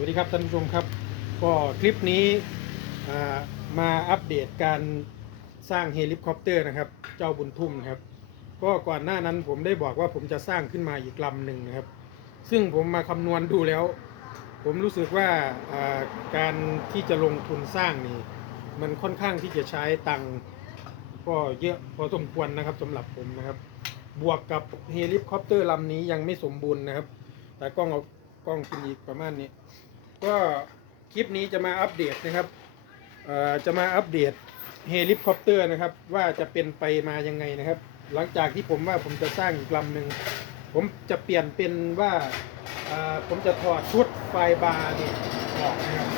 วัสดีครับท่านผู้ชมครับ ก็คลิปนี้มาอัปเดตการสร้างเฮลิคอปเตอร์นะครับ เจ้าบุญทุ่มครับ ก็ก่อนหน้านั้นผมได้บอกว่าผมจะสร้างขึ้นมาอีกลำหนึ่งนะครับ ซึ่งผมมาคำนวณดูแล้ว ผมรู้สึกว่าการที่จะลงทุนสร้างนี่ มันค่อนข้างที่จะใช้ตังค์ก็เยอะพอสมควรนะครับสำหรับผมนะครับ บวกกับเฮลิคอปเตอร์ลำนี้ยังไม่สมบูรณ์นะครับ แต่กล้องเอากล้องกินอีกประมาณนี้ ก็คลิปนี้จะมาอัปเดตนะครับเอ่อจะมาอัปเดตเฮลิคอปเตอร์นะครับ ว่าจะเป็นไปมายังไงนะครับ หลังจากที่ผมว่าผมจะสร้างอีกลำหนึ่งผมจะเปลี่ยนเป็นว่าเอ่อผมจะถอดชุดไฟบาร์นี่ออกนะครับ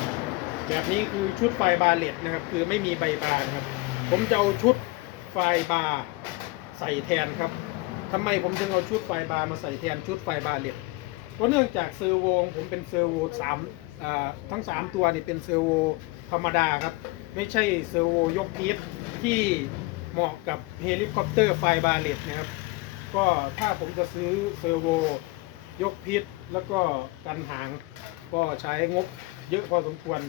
แบบนี้คือชุดไฟบาร์เลตนะครับ คือไม่มีใบบาร์นะครับ ผมจะเอาชุดไฟบาร์ใส่แทนครับทำไมผมถึงเอาชุดไฟบาร์มาใส่แทนชุดไฟบาร์เลตก็เนื่องจากเซอร์โวงผมเป็นเซอร์โวสาม ทั้ง 3 ตัวนี่เป็นเซอร์โวธรรมดาครับ ไม่ใช่เซอร์โวยกพีทที่เหมาะกับเฮลิคอปเตอร์ไฟบาเลตนะครับ ก็ถ้าผมจะซื้อเซอร์โวยกพิษแล้วก็กันหาง ก็ใช้งบเยอะพอสมควร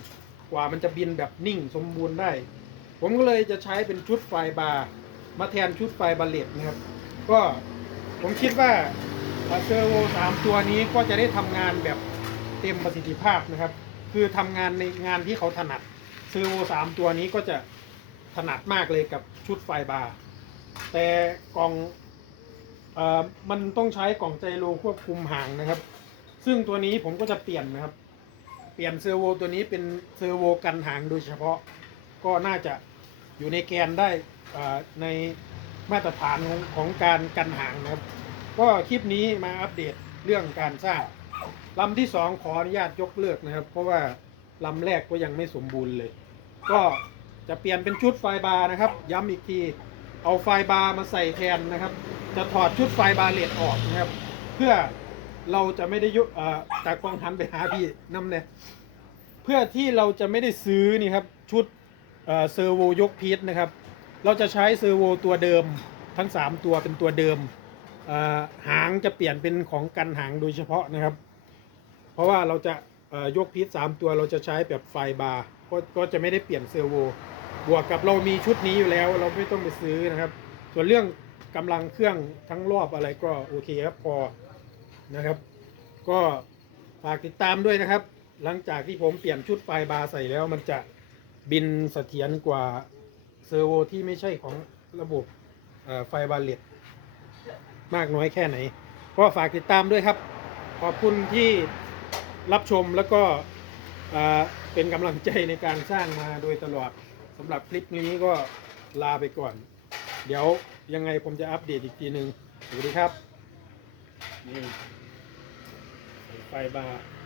กว่ามันจะบินแบบนิ่งสมบูรณ์ได้ ผมก็เลยจะใช้เป็นชุดไฟบาร์มาแทนชุดไฟบาเลตนะครับ ก็ผมคิดว่าเซอร์โวสามตัวนี้ก็จะได้ทำงานแบบ เต็มประสิทธิภาพนะครับ คือทำงานในงานที่เขาถนัดเซอร์โวสามตัวนี้ก็จะถนัดมากเลยกับชุดไฟบาร์แต่กล่องอมันต้องใช้กล่องไจโรควบคุมหางนะครับ ซึ่งตัวนี้ผมก็จะเปลี่ยนนะครับ เปลี่ยนเซอร์โวตัวนี้เป็นเซอร์โวกันหางโดยเฉพาะ ก็น่าจะอยู่ในแกนได้ในมาตรฐานของของการกันหางนะครับ ก็คลิปนี้มาอัปเดตเรื่องการสร้าง ลำที่สองขออนุญาตยกเลิกนะครับ เพราะว่าลำแรกก็ยังไม่สมบูรณ์เลย ก็จะเปลี่ยนเป็นชุดไฟบาร์นะครับ ย้ำอีกทีเอาไฟบาร์มาใส่แทนนะครับ จะถอดชุดไฟบาร์เลตออกนะครับ เพื่อเราจะไม่ได้ยุเอ่อจากกองทันไปหาพี่น้ำเนี่ยเพื่อที่เราจะไม่ได้ซื้อนี่ครับชุดเอ่อเซอร์โวยกพีทนะครับ เราจะใช้เซอร์โวตัวเดิมทั้ง 3 ตัวเป็นตัวเดิมเอ่อหางจะเปลี่ยนเป็นของกันหางโดยเฉพาะนะครับ ราะว่าเราจะยกพีทสามตัวเราจะใช้แบบไฟบาร์ก็ก็จะไม่ได้เปลี่ยนเซอร์โวบวกกับเรามีชุดนี้อยู่แล้ว เราไม่ต้องไปซื้อนะครับ ส่วนเรื่องกำลังเครื่องทั้งรอบอะไรก็โอเคครับพอนะครับ ก็ฝากติดตามด้วยนะครับ หลังจากที่ผมเปลี่ยนชุดไฟบาร์ใส่แล้ว มันจะบินเสถียรกว่าเซอร์โวที่ไม่ใช่ของระบบไฟบาร์เลตมากน้อยแค่ไหน ก็ฝากติดตามด้วยครับ ขอบคุณที่ รับชมแล้วก็เป็นกำลังใจในการสร้างมาโดยตลอดสำหรับคลิปนี้ก็ลาไปก่อน เดี๋ยวยังไงผมจะอัปเดตอีกทีหนึ่งสวัสดีครับนี่ไฟบาร์